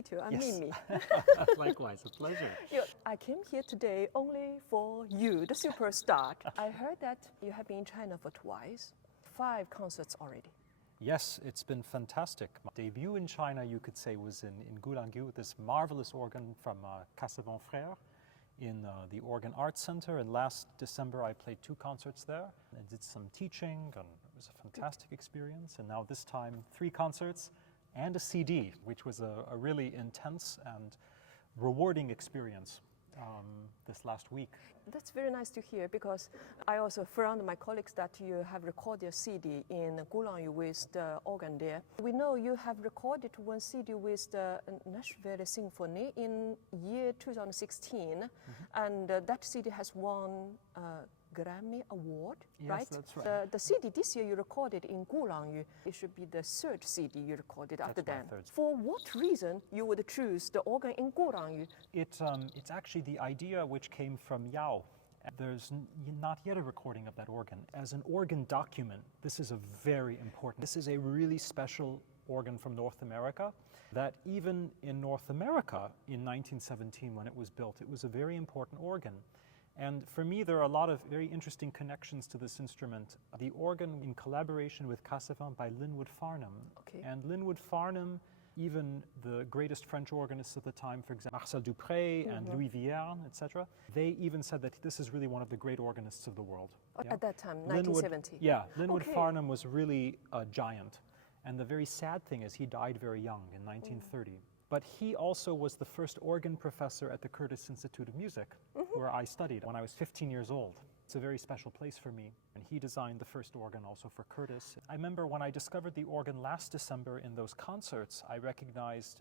meet you. I'm Yes. Mimi. Likewise, a pleasure. I came here today only for you, the superstar. I heard that you have been in China for twice, 5 concerts already. Yes, it's been fantastic. My debut in China, you could say, was in Gulangyu, this marvelous organ from Cassavant Frères in the Organ Arts Center. And last December, I played 2 concerts there and did some teaching, and it was a fantastic experience. And now this time, 3 concerts and a CD, which was a really intense and rewarding experience this last week. That's very nice to hear, because I also found my colleagues that you have recorded a CD in Gulangyu with the organ there. We know you have recorded 1 CD with the Nashville Symphony in year 2016, and that CD has won Grammy Award, Yes, right? that's right. The CD this year you recorded in Gulangyu, it should be the 3rd CD you recorded after That's my that. 3rd. For what reason you would choose the organ in Gulangyu? It's actually the idea which came from Yao. There's not yet a recording of that organ. As an organ document, this is a very important, this is a really special organ from North America, that even in North America in 1917 when it was built, it was a very important organ. And for me, there are a lot of very interesting connections to this instrument. The organ in collaboration with Cassavant by Linwood Farnham. Okay. And Linwood Farnham, even the greatest French organists of the time, for example, Marcel Dupré and Louis Vierne, etc., they even said that this is really one of the great organists of the world. Yeah? At that time, Linwood, 1970? Linwood Okay. Farnham was really a giant. And the very sad thing is he died very young in 1930. But he also was the first organ professor at the Curtis Institute of Music, where I studied when I was 15 years old. It's a very special place for me. And he designed the first organ also for Curtis. I remember when I discovered the organ last December in those concerts, I recognized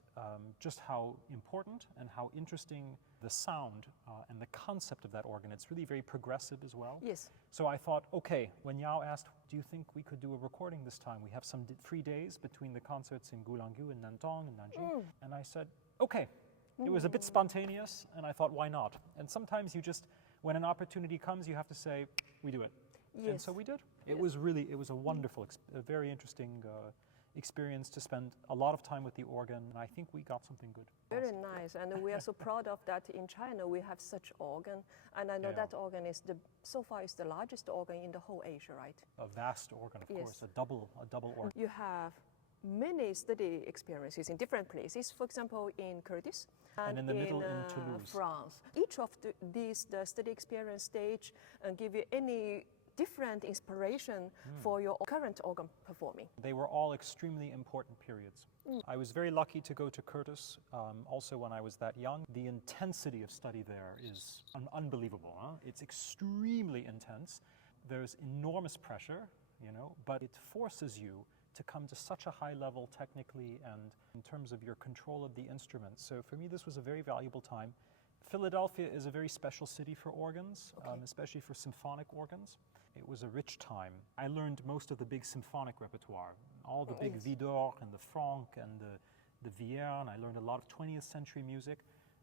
just how important and how interesting the sound and the concept of that organ. It's really very progressive as well. Yes. So I thought, okay, when Yao asked, do you think we could do a recording this time? We have some free days between the concerts in Gulangyu and Nantong and Nanjing. And I said, okay. It was a bit spontaneous, and I thought, why not? And sometimes you just, when an opportunity comes, you have to say, we do it. And Yes. so we did. It was a wonderful, a very interesting experience to spend a lot of time with the organ, and I think we got something good. Very nice, and we are so proud of that. In China we have such organ, and I know Yeah. that organ is so far is the largest organ in the whole Asia, right? A vast organ, of Yes. course, a double organ. You have many study experiences in different places, for example in Curtis And in the middle in Toulouse. France. Each of these study experience stage give you any different inspiration for your current organ performing. They were all extremely important periods. I was very lucky to go to Curtis, also when I was that young. The intensity of study there is unbelievable. Huh? It's extremely intense. There's enormous pressure, but it forces you to come to such a high level technically and in terms of your control of the instrument. So for me, this was a very valuable time. Philadelphia is a very special city for organs, especially for symphonic organs. It was a rich time. I learned most of the big symphonic repertoire, all the big Widor and the Franck and the Vierne. I learned a lot of 20th century music,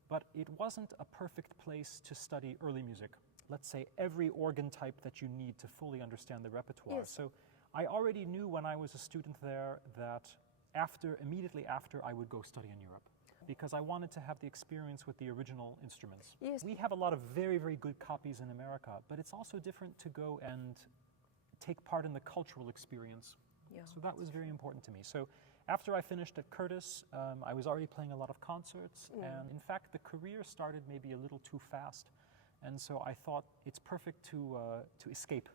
but it wasn't a perfect place to study early music. Let's say every organ type that you need to fully understand the repertoire. Yes. So I already knew when I was a student there that immediately after I would go study in Europe, because I wanted to have the experience with the original instruments. Yes. We have a lot of very, very good copies in America, but it's also different to go and take part in the cultural experience. Yeah. So that was very important to me. So after I finished at Curtis, I was already playing a lot of concerts, and in fact the career started maybe a little too fast. And so I thought it's perfect to escape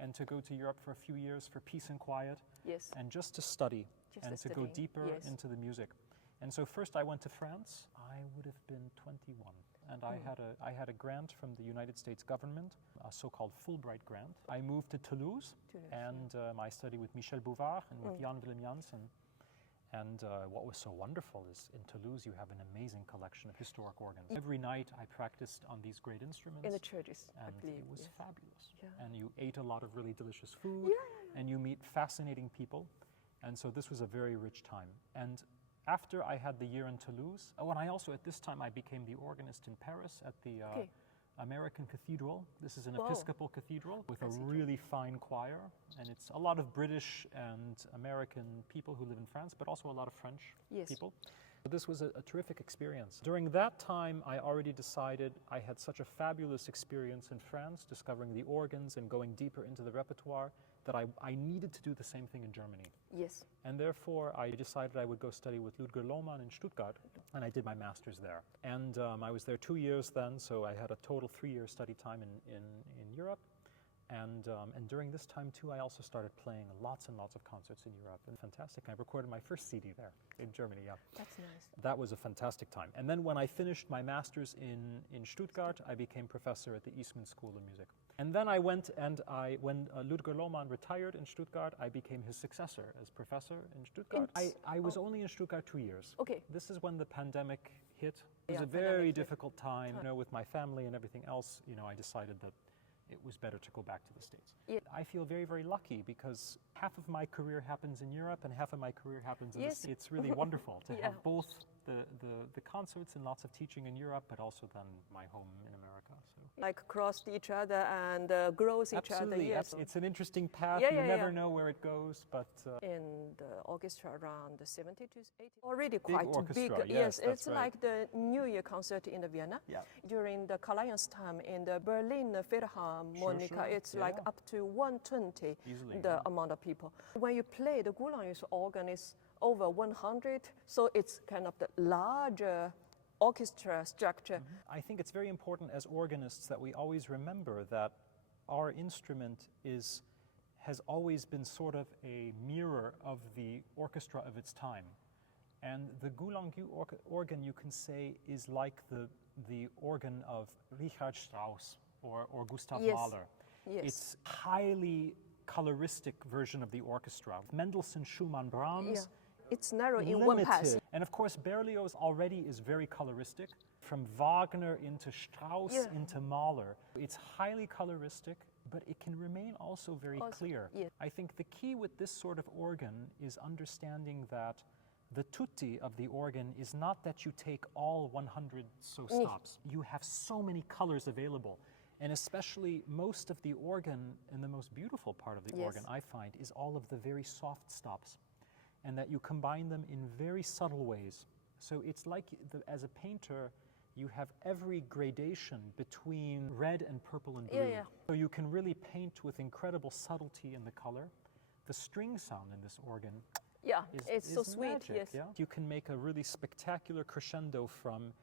and to go to Europe for a few years for peace and quiet, Yes. and just to study Just and to to go study, deeper yes. into the music. And so first I went to France. I would have been 21, and I had a grant from the United States government, a so-called Fulbright grant. I moved to Toulouse, and I studied with Michel Bouvard and with Jan Willem Janssen. And what was so wonderful is in Toulouse you have an amazing collection of historic organs. Every night I practiced on these great instruments. In the churches, I And believe. it was yes. fabulous. Yeah. And you ate a lot of really delicious food, and you meet fascinating people. And so this was a very rich time. And after I had the year in Toulouse, and I also at this time I became the organist in Paris at the American Cathedral. This is an Episcopal cathedral with a really fine choir, and it's a lot of British and American people who live in France, but also a lot of French Yes. people. This was a terrific experience. During that time, I already decided I had such a fabulous experience in France, discovering the organs and going deeper into the repertoire, that I needed to do the same thing in Germany. Yes. And therefore, I decided I would go study with Ludger Lohmann in Stuttgart, and I did my master's there. And I was there 2 years then, so I had a total 3-year study time in Europe. And during this time, too, I also started playing lots and lots of concerts in Europe. And fantastic. I recorded my first CD there in Germany, yeah. That's nice. That was a fantastic time. And then when I finished my master's in Stuttgart, I became professor at the Eastman School of Music. And then I went and when Ludger Lohmann retired in Stuttgart, I became his successor as professor in Stuttgart. I was only in Stuttgart 2 years. Okay. This is when the pandemic hit. It was Yeah, a very pandemic hit. difficult time, you know, with my family and everything else. You know, I decided that it was better to go back to the States. Yeah. I feel very, very lucky because half of my career happens in Europe and half of my career happens in the Yes. States. It's really wonderful to Yeah. have both the concerts and lots of teaching in Europe, but also then my home in America. So. Like crossed each other and grows each other. Absolutely, Yes. it's an interesting path. Yeah, You yeah, never yeah. know where it goes, but In the orchestra around 70 to 80. Already quite orchestra, big. yes, that's it's right. like the New Year concert in the Vienna. Yeah. During the Kallian's time in the Berlin Philharmonic, Sure. it's like Yeah. up to 120 Easily, the yeah. amount of people. When you play the Gulang's organ is over 100, so it's kind of the larger orchestra structure. I think it's very important as organists that we always remember that our instrument has always been sort of a mirror of the orchestra of its time. And the Gulangyu organ, you can say, is like the organ of Richard Strauss or Gustav Yes. Mahler. Yes. It's highly coloristic version of the orchestra. Mendelssohn, Schumann, Brahms, Yeah. It's narrow in one pass. limited. And of course, Berlioz already is very coloristic. From Wagner into Strauss Yeah. into Mahler, it's highly coloristic, but it can remain also very Also, clear. yeah. I think the key with this sort of organ is understanding that the tutti of the organ is not that you take all 100 stops. You have so many colors available. And especially most of the organ, and the most beautiful part of the Yes. organ, I find, is all of the very soft stops. And that you combine them in very subtle ways. So it's like, as a painter, you have every gradation between red and purple and blue. Yeah, yeah. So you can really paint with incredible subtlety in the color. The string sound in this organ Yeah, is, it's so is sweet. magic, Yes. yeah? You can make a really spectacular crescendo from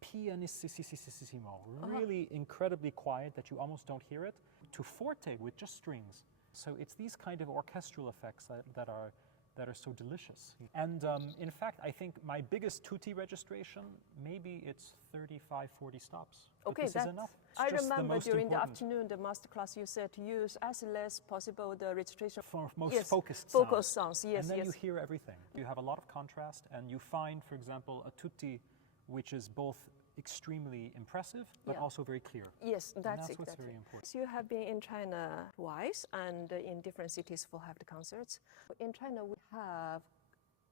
pianissimo, really incredibly quiet that you almost don't hear it, to forte with just strings. So it's these kind of orchestral effects that are so delicious. And in fact, I think my biggest tutti registration, maybe it's 35, 40 stops. But Okay, this is that's, enough. It's I just the remember most during the important. afternoon, the master class, you said to use as less possible the registration. For most Yes, focused focused sounds, yes, And then yes. you hear everything. You have a lot of contrast, and you find, for example, a tutti which is both extremely impressive, but Yeah. also very clear. Yes, And that's that's exactly. what's very important. So you have been in China twice and in different cities for have the concerts. In China, we have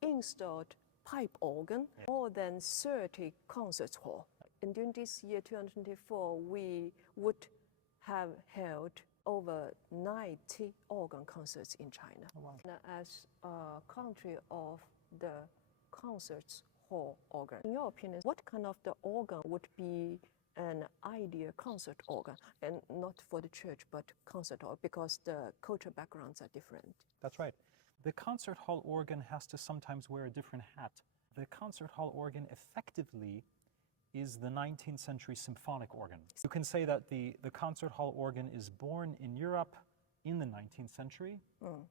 installed pipe organ, more than 30 concert hall. And during this year, 2024, we would have held over 90 organ concerts in China. Oh, wow. As a country of the concerts hall organ, in your opinion, what kind of the organ would be an ideal concert organ? And not for the church, but concert hall, because the cultural backgrounds are different. That's right. The concert hall organ has to sometimes wear a different hat. The concert hall organ effectively is the 19th century symphonic organ. You can say that the concert hall organ is born in Europe in the 19th century,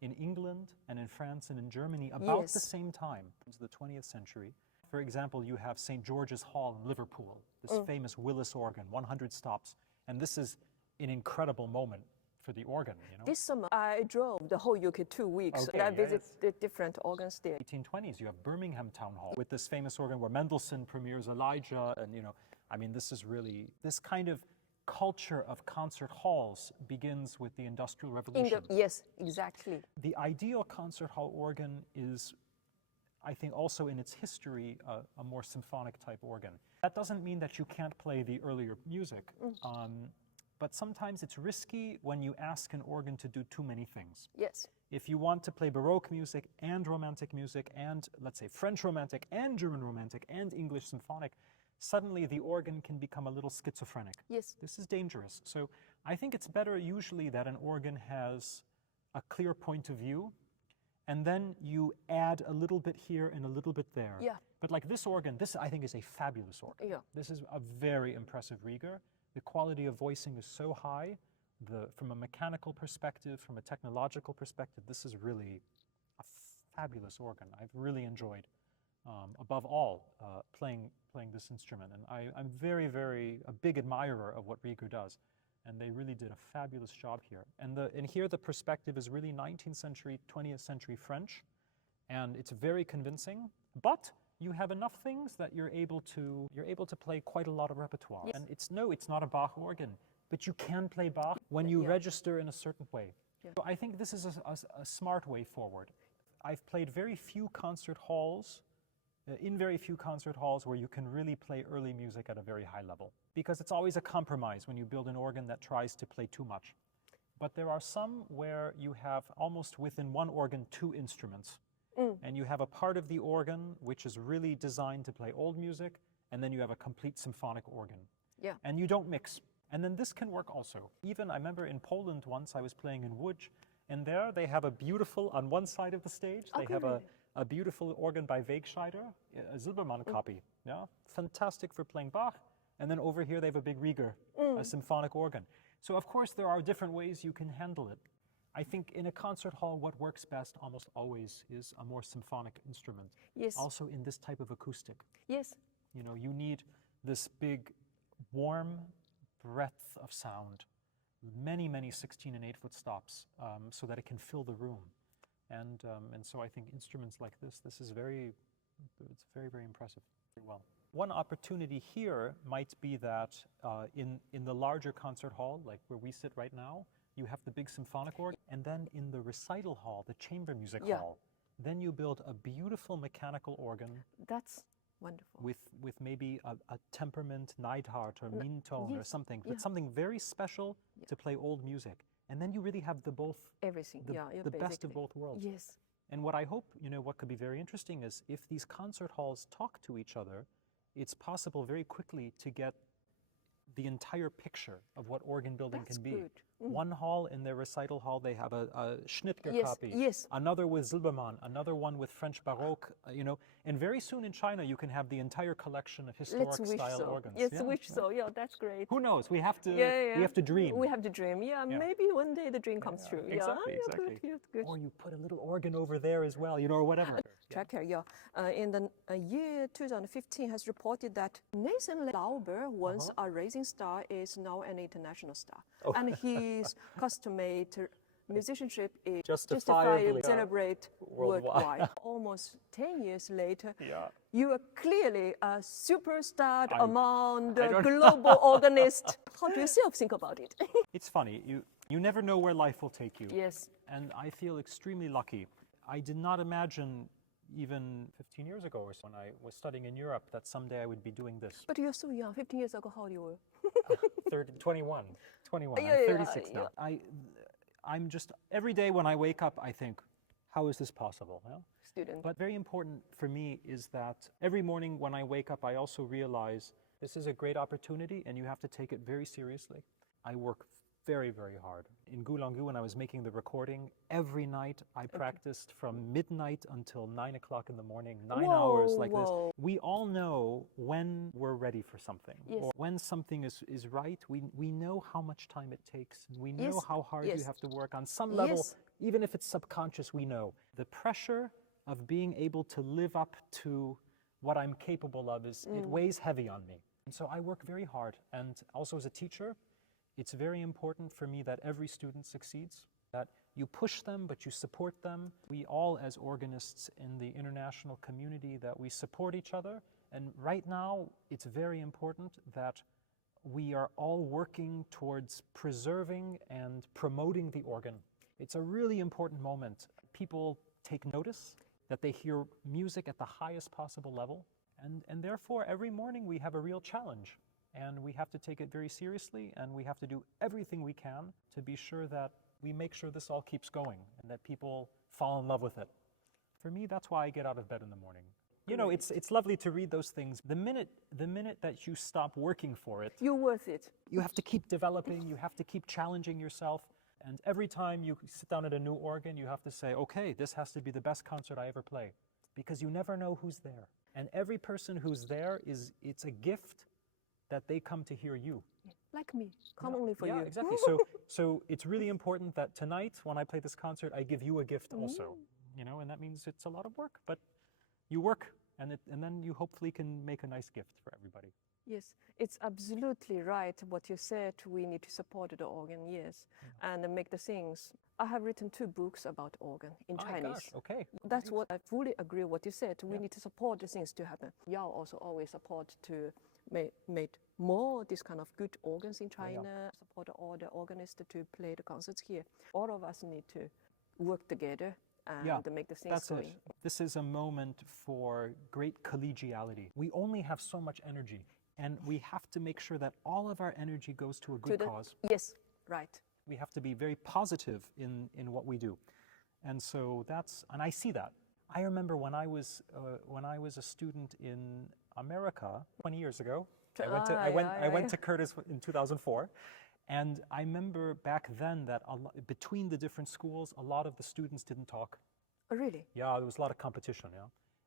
in England and in France and in Germany about Yes. the same time, into the 20th century. For example, you have St. George's Hall in Liverpool, this famous Willis organ, 100 stops. And this is an incredible moment for the organ, you know. This summer, I drove the whole UK 2 weeks. Okay, and I yeah, visited the different organs there. 1820s, you have Birmingham Town Hall with this famous organ where Mendelssohn premieres Elijah, and you know, I mean, this is really, this kind of culture of concert halls begins with the Industrial Revolution. Yes, exactly. The ideal concert hall organ is, I think, also in its history, a more symphonic type organ. That doesn't mean that you can't play the earlier music, but sometimes it's risky when you ask an organ to do too many things. Yes. If you want to play Baroque music and Romantic music and, let's say, French Romantic and German Romantic and English Symphonic, suddenly the organ can become a little schizophrenic. Yes. This is dangerous. So I think it's better usually that an organ has a clear point of view, and then you add a little bit here and a little bit there. Yeah. But like this organ, this I think is a fabulous organ. Yeah. This is a very impressive Rieger. The quality of voicing is so high. From a mechanical perspective, from a technological perspective, this is really a fabulous organ. I've really enjoyed, above all, playing this instrument. And I'm very, very a big admirer of what Rieger does. And they really did a fabulous job here. And here the perspective is really 19th century, 20th century French. And it's very convincing. But you have enough things that you're able to play quite a lot of repertoire. Yes. And it's not a Bach organ. But you can play Bach when you register in a certain way. Yeah. So I think this is a smart way forward. I've played very few concert halls, in very few concert halls where you can really play early music at a very high level. Because it's always a compromise when you build an organ that tries to play too much. But there are some where you have almost within one organ 2 instruments. And you have a part of the organ which is really designed to play old music, and then you have a complete symphonic organ. Yeah. And you don't mix. And then this can work also. Even I remember in Poland once I was playing in Łódź, and there they have a beautiful, on one side of the stage, they have a beautiful organ by Wegscheider, a Silbermann copy. Yeah, fantastic for playing Bach. And then over here they have a big Rieger, a symphonic organ. So of course there are different ways you can handle it. I think in a concert hall what works best almost always is a more symphonic instrument. Yes. Also in this type of acoustic. Yes. You know, you need this big, warm breadth of sound, many 16 and 8 foot stops, so that it can fill the room. And so I think instruments like this is very impressive. Well, one opportunity here might be that in the larger concert hall, like where we sit right now, you have the big symphonic organ, and then in the recital hall, the chamber music hall, then you build a beautiful mechanical organ. That's wonderful. With maybe a temperament, Neidhart or Nantong or something, but something very special to play old music. And then you really have everything, the best of both worlds. Yes. And what I hope, what could be very interesting is if these concert halls talk to each other, it's possible very quickly to get the entire picture of what organ building can be. Good. One hall, in their recital hall, they have a Schnittger copy. Yes. Another with Silbermann, another one with French Baroque, And very soon in China, you can have the entire collection of historic style organs. Yes, wish so. Yeah, that's great. Who knows? We have to dream. We have to dream. Yeah, maybe one day the dream comes true. Exactly. Good. Or you put a little organ over there as well, or whatever. Tracker, in the year 2015 has reported that Nathan Laube, once a rising star, is now an international star. Oh. And his custom-made musicianship is justifiably celebrate worldwide. Almost 10 years later, you are clearly a superstar among the global organists. How do you yourself think about it? It's funny. You never know where life will take you. Yes. And I feel extremely lucky. I did not imagine even 15 years ago or so when I was studying in Europe that someday I would be doing this. But you're so young. 15 years ago, how old you were? 21. I'm 36 now. I'm just, every day when I wake up, I think, how is this possible? Student. But very important for me is that every morning when I wake up, I also realize this is a great opportunity and you have to take it very seriously. I work very, very hard. In Gulanggu, when I was making the recording, every night I practiced from midnight until 9 o'clock in the morning, 9 hours like this. We all know when we're ready for something, or when something is right. We know how much time it takes. We know how hard you have to work. On some level, even if it's subconscious, we know. The pressure of being able to live up to what I'm capable of it weighs heavy on me. And so I work very hard. And also as a teacher, it's very important for me that every student succeeds, that you push them, but you support them. We all, as organists in the international community, that we support each other. And right now, it's very important that we are all working towards preserving and promoting the organ. It's a really important moment. People take notice that they hear music at the highest possible level. And therefore, every morning we have a real challenge. And we have to take it very seriously, and we have to do everything we can to be sure that we make sure this all keeps going and that people fall in love with it. For me, that's why I get out of bed in the morning. You know, it's lovely to read those things. The minute that you stop working for it, You're worth it. you have to keep developing, you have to keep challenging yourself. And every time you sit down at a new organ, you have to say, okay, this has to be the best concert I ever play. Because you never know who's there. And every person who's there, it's a gift that they come to hear you. Like me, come only for you. Yeah, exactly. So it's really important that tonight, when I play this concert, I give you a gift also. You know, and that means it's a lot of work, but you work, and then you hopefully can make a nice gift for everybody. Yes, it's absolutely right what you said. We need to support the organ, yes, and make the things. I have written 2 books about organ in Chinese. Gosh, okay. That's what I fully agree what you said. We need to support the things to happen. Yao also always support to make more this kind of good organs in China, support all the organists to play the concerts here. All of us need to work together and make the things that's going. it. This is a moment for great collegiality. We only have so much energy, and we have to make sure that all of our energy goes to a good cause. Yes, right. We have to be very positive in what we do. And so and I see that. I remember when I was a student in America 20 years ago. I went to Curtis in 2004, and I remember back then that between the different schools, a lot of the students didn't talk. Oh, really? Yeah, there was a lot of competition. Yeah,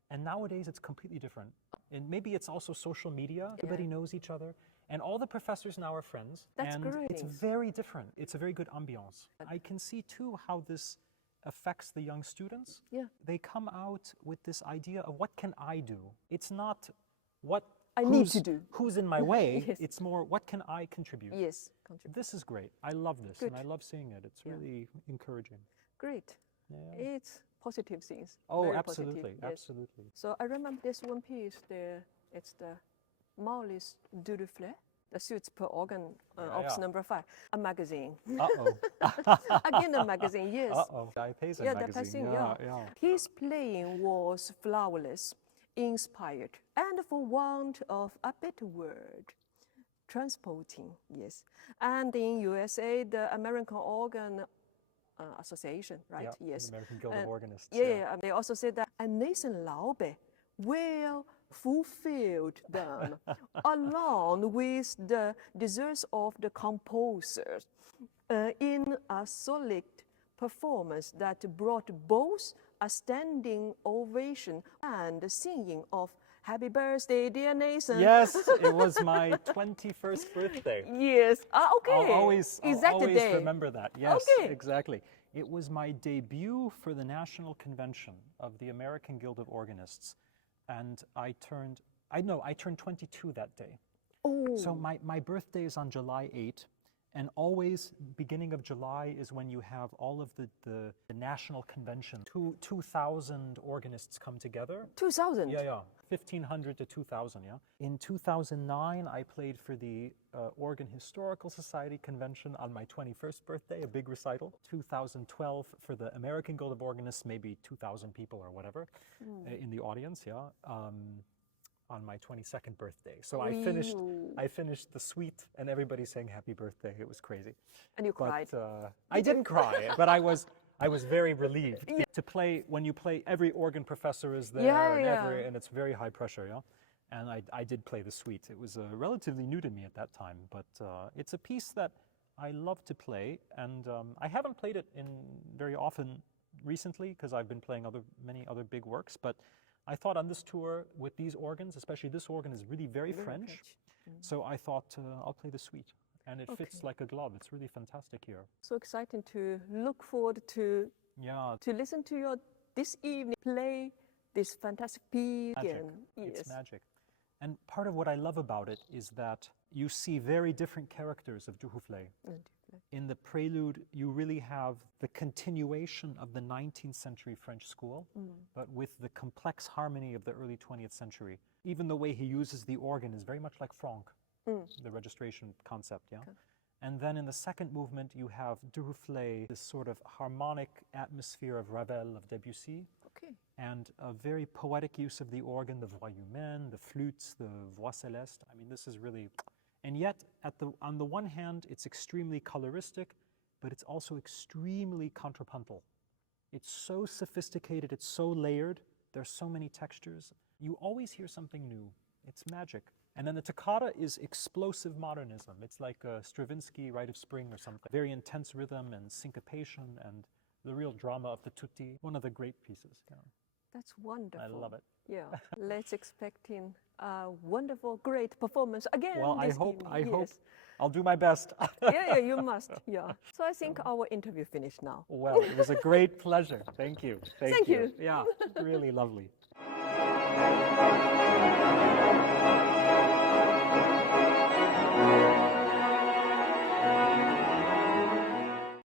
and nowadays it's completely different. And maybe it's also social media. Everybody knows each other, and all the professors now are friends. That's and great. It's very different. It's a very good ambiance. I can see too how this affects the young students. Yeah. They come out with this idea of what can I do? It's not what I need to do. Who's in my way? Yes. It's more what can I contribute? Yes, contribute. This is great. I love this, Good. and I love seeing it. It's really encouraging. Great. Yeah. It's positive things. Oh, Very absolutely, positive, yes. absolutely. So I remember this one piece there. It's the Maurice Duruflé, the Suits per Organ, Ops number 5, a magazine. Uh-oh. Again, a magazine, yes. Uh-oh. The magazine. Yeah. His playing was flowerless, inspired, and for want of a better word, transporting, yes. And in USA, the American Organ Association, right? Yeah, yes. the American Guild of Organists. Yeah. They also said that Nathan Laube well fulfilled them, along with the desires of the composers, in a solid performance that brought both a standing ovation and the singing of "Happy Birthday, dear Nathan." Yes, it was my 21st birthday. Yes. Okay. I'll always day. remember that. Yes, Okay. exactly. It was my debut for the National Convention of the American Guild of Organists, and I turned 22 that day. Oh. So my birthday is on July 8, and always beginning of July is when you have all of the national convention. 2,000 organists come together. 2000. Yeah. 1,500 to 2,000, yeah. In 2009, I played for the Organ Historical Society convention on my 21st birthday, a big recital. 2012 for the American Guild of Organists, maybe 2,000 people or whatever in the audience, yeah. On my 22nd birthday. So I finished the suite and everybody saying happy birthday. It was crazy. And you cried. I didn't cry, but I was very relieved to play. When you play, every organ professor is there, and it's very high pressure, yeah. And I did play the suite. It was relatively new to me at that time, but it's a piece that I love to play, and I haven't played it very often recently because I've been playing many other big works, but I thought on this tour with these organs, especially this organ is really very French, so I thought I'll play the suite. And it fits like a glove. It's really fantastic here. So exciting to look forward to listen to you this evening play this fantastic piece again. Yes. It's magic. And part of what I love about it is that you see very different characters of Duruflé. In the prelude, you really have the continuation of the 19th century French school, but with the complex harmony of the early 20th century. Even the way he uses the organ is very much like Franck, the registration concept, yeah? Okay. And then in the second movement, you have Duruflé, this sort of harmonic atmosphere of Ravel, of Debussy, and a very poetic use of the organ, the voix humaine, the flutes, the voix céleste. I mean, this is really... And yet, on the one hand, it's extremely coloristic, but it's also extremely contrapuntal. It's so sophisticated, it's so layered, there's so many textures. You always hear something new. It's magic. And then the toccata is explosive modernism. It's like a Stravinsky Rite of Spring or something. Very intense rhythm and syncopation and the real drama of the tutti. One of the great pieces. Yeah. That's wonderful. I love it. Yeah, let's expect in a wonderful, great performance again. Well, I this hope. evening. I'll do my best. Yeah, you must. Yeah. So I think our interview finished now. Well, it was a great pleasure. Thank you. Thank you. Yeah, really lovely.